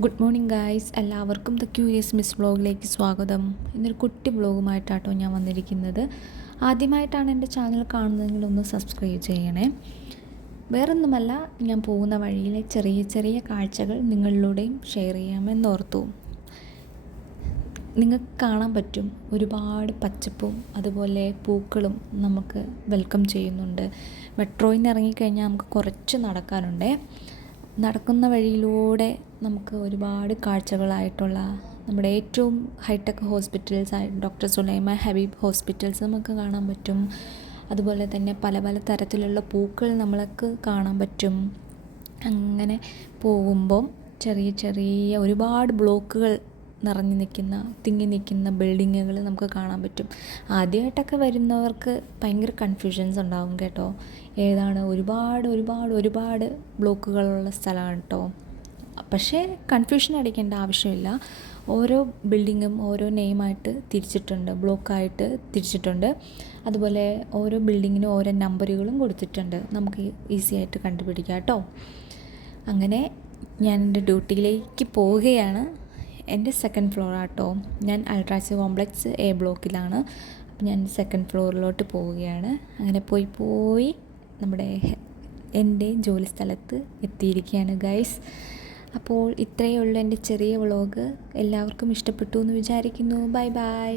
Good morning guys, എല്ലാവർക്കും the curious miss വ്ളോഗിലേക്ക് സ്വാഗതം. ഇന്നൊരു കുട്ടി വ്ളോഗുമായിട്ടാട്ടോ ഞാൻ വന്നിരിക്കുന്നത്. ആദ്യമായിട്ടാണ് എൻ്റെ ചാനൽ കാണുന്നതെങ്കിൽ ഒന്ന് സബ്സ്ക്രൈബ് ചെയ്യണേ. വേറൊന്നുമല്ല, ഞാൻ പോകുന്ന വഴിയിലെ ചെറിയ ചെറിയ കാഴ്ചകൾ നിങ്ങളിലൂടെയും ഷെയർ ചെയ്യാമെന്നോർത്തു. നിങ്ങൾക്ക് കാണാൻ പറ്റും, ഒരുപാട് പച്ചപ്പും അതുപോലെ പൂക്കളും നമുക്ക് വെൽക്കം ചെയ്യുന്നുണ്ട്. മെട്രോയിൽ നിന്ന് ഇറങ്ങിക്കഴിഞ്ഞാൽ നമുക്ക് കുറച്ച് നടക്കാനുണ്ട്. നടക്കുന്ന വഴിയിലൂടെ നമുക്ക് ഒരുപാട് കാഴ്ചകളായിട്ടുള്ള നമ്മുടെ ഏറ്റവും ഹൈടെക് ഹോസ്പിറ്റൽസായ ഡോക്ടർ സുലൈമാൻ ഹബീബ് ഹോസ്പിറ്റൽസ് നമുക്ക് കാണാൻ പറ്റും. അതുപോലെ തന്നെ പല പല തരത്തിലുള്ള പൂക്കൾ നമ്മൾക്ക് കാണാൻ പറ്റും. അങ്ങനെ പോകുമ്പം ചെറിയ ചെറിയ ഒരുപാട് ബ്ലോക്കുകൾ നിറഞ്ഞു നിൽക്കുന്ന തിങ്ങി നിൽക്കുന്ന ബിൽഡിങ്ങുകൾ നമുക്ക് കാണാൻ പറ്റും. ആദ്യമായിട്ടൊക്കെ വരുന്നവർക്ക് ഭയങ്കര കൺഫ്യൂഷൻസ് ഉണ്ടാവും കേട്ടോ. ഏതാണ് ഒരുപാട് ബ്ലോക്കുകളുള്ള സ്ഥലമാണ് കേട്ടോ. പക്ഷേ കൺഫ്യൂഷൻ അടിക്കേണ്ട ആവശ്യമില്ല. ഓരോ ബിൽഡിങ്ങും ഓരോ നെയിമായിട്ട് തിരിച്ചിട്ടുണ്ട്, ബ്ലോക്കായിട്ട് തിരിച്ചിട്ടുണ്ട്. അതുപോലെ ഓരോ ബിൽഡിങ്ങിനും ഓരോ നമ്പറുകളും കൊടുത്തിട്ടുണ്ട്, നമുക്ക് ഈസി ആയിട്ട് കണ്ടുപിടിക്കാം കേട്ടോ. അങ്ങനെ ഞാൻ എൻ്റെ ഡ്യൂട്ടിയിലേക്ക് പോവുകയാണ്. എൻ്റെ സെക്കൻഡ് ഫ്ലോറാട്ടോ. ഞാൻ അൾട്രാസ് കോംപ്ലക്സ് എ ബ്ലോക്കിലാണ്. അപ്പം ഞാൻ സെക്കൻഡ് ഫ്ലോറിലോട്ട് പോവുകയാണ്. അങ്ങനെ പോയി എൻ്റെ ജോലി സ്ഥലത്ത് എത്തിയിരിക്കുകയാണ് ഗൈസ്. അപ്പോൾ ഇത്രയേ ഉള്ളൂ എൻ്റെ ചെറിയ വ്ളോഗ്. എല്ലാവർക്കും ഇഷ്ടപ്പെട്ടു എന്ന് വിചാരിക്കുന്നു. Bye bye.